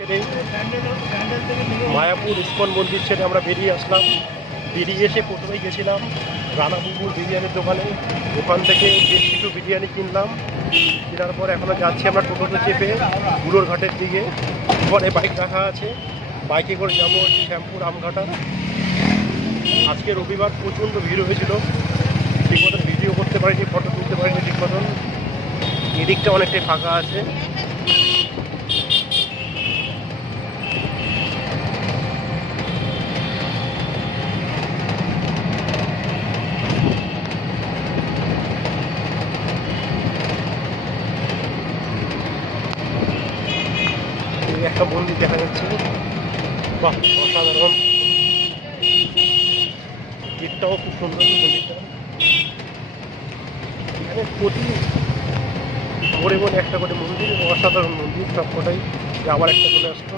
এই মায়াপুর ইস্কন মন্দির ছেড়ে আমরা বেরিয়ে আসলাম। বেরিয়ে এসে প্রথমে গেছিলাম রানাপুকুর বিরিয়ানির দোকানে। ওখান থেকে বেশ কিছু বিরিয়ানি কিনলাম। কেনার পর এখনও যাচ্ছি আমরা টোটোতে চেপে গুলোর ঘাটের দিকে। ওখানে বাইক রাখা আছে, বাইকে করে যাবো শ্যামপুর আমঘাটা। আজকে রবিবার প্রচণ্ড ভিড় হয়েছিল, ঠিক মতন ভিডিও করতে পারিনি, ফটো তুলতে পারিনি ঠিক মতন। এদিকটা অনেকটাই ফাঁকা আছে। একটা মন্দির দেখা যাচ্ছে, বাহ অসাধারণ। গেটটাও খুব সুন্দর মন্দিরটা। এখানে প্রতি মোড়ে মোড়ে একটা করে মন্দির, অসাধারণ মন্দির সবকটাই। আবার একটা চলে আসলো।